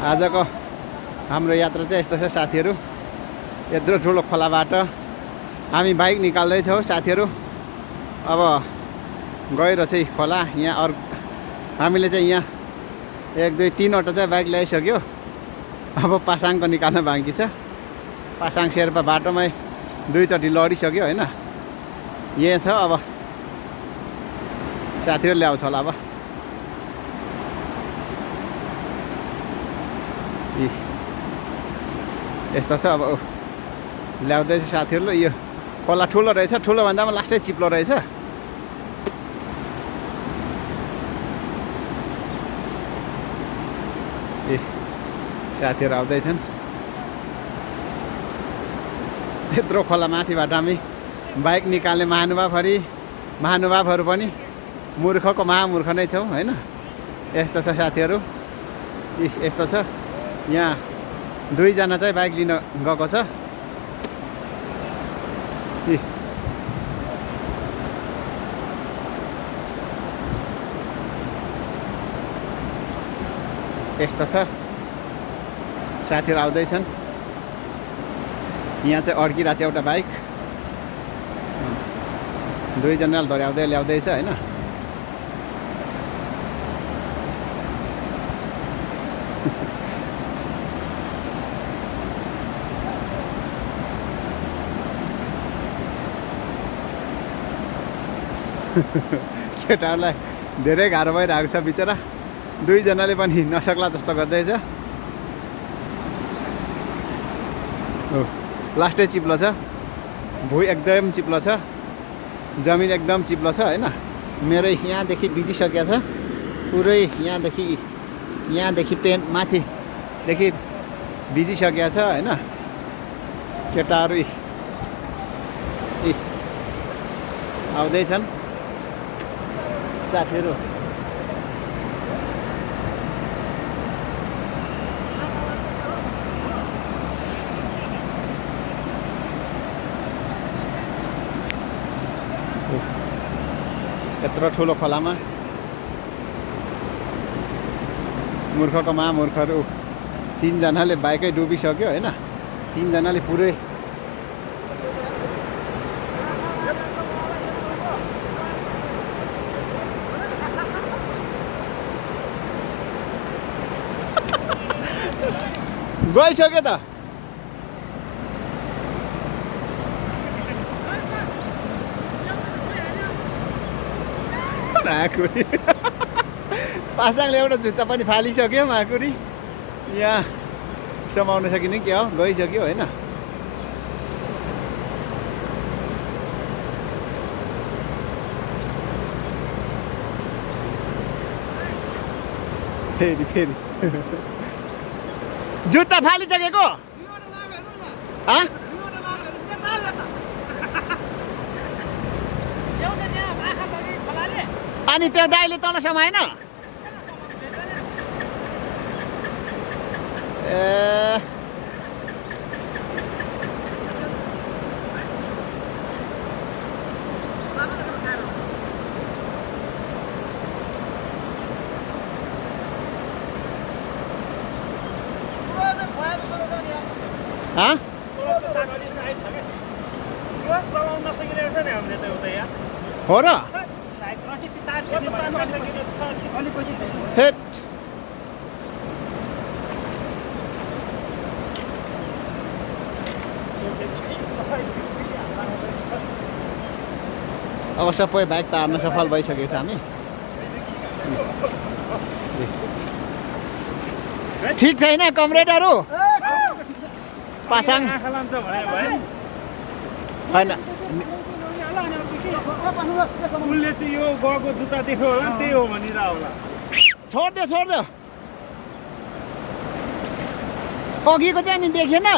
आजको हाम्रो यात्रा चाहिँ यस्तो छ साथीहरू। यत्रो ठुलो खोलाबाट हामी बाइक निकाल्दैछौँ साथीहरू। अब गइरहेछ खोला यहाँ। अरू हामीले चाहिँ यहाँ 1 2 3वटा चाहिँ बाइक ल्याइसक्यो। अब पासाङको निकाल्न बाँकी छ। पासाङ शेर्पा बाटोमै 2 चोटि लडिसक्यो होइन। यहाँ छ अब साथीहरू ल्याउँछ होला। अब यस्तो छ अब ल्याउँदैछ साथीहरूले। यो खोला ठुलो रहेछ, ठुलो भन्दा पनि लास्टै चिप्लो रहेछ। साथीहरू आउँदैछन्। यत्रो खोला माथिबाट हामी बाइक निकाल्ने महानुभावहरू पनि मूर्खको महामूर्ख नै छौँ होइन। यस्तो छ साथीहरू। यस्तो छ यहाँ 2 जना चाहिँ बाइक लिन गएको छ। यस्तो छ साथीहरू आउँदैछन्। यहाँ चाहिँ अड्किरहेको छ एउटा बाइक। 2 जनाले धर्याउँदै ल्याउँदैछ होइन। केटाहरूलाई धेरै गाह्रो भइरहेको छ बिचरा। 2 जनाले पनि नसक्ला जस्तो गर्दैछ। लास्टै चिप्लो छ। भुइँ एकदम चिप्लो छ। जमिन एकदम चिप्लो छ होइन। मेरै यहाँदेखि भिजिसकेको छ पुरै। यहाँदेखि पेन माथिदेखि भिजिसकेको छ होइन। केटाहरू आउँदैछन् साथीहरू। यत्रो ठुलो खोलामा मूर्खको महामूर्खहरू 3 जनाले बाइकै डुबिसक्यो होइन। 3 जनाले पुरै गइसक्यो त। माकुरी पासाङले एउटा जुत्ता पनि फालिसक्यो। माकुरी यहाँ समाउन सकिने के हो, गइसक्यो होइन। फेरि जुत्ता फालिसकेको। अनि त्यो दाइले तल समाएन। हो र अब सबै बाइक तार्न सफल भइसकेको छ हामी। ठिक छैन कमरेडहरू। पासाङ होइन उसले चाहिँ यो गएको जुत्ता देख्यो होला त्यही हो भनेर होला। छोडिदियो अघिको चाहिँ नि देखेन।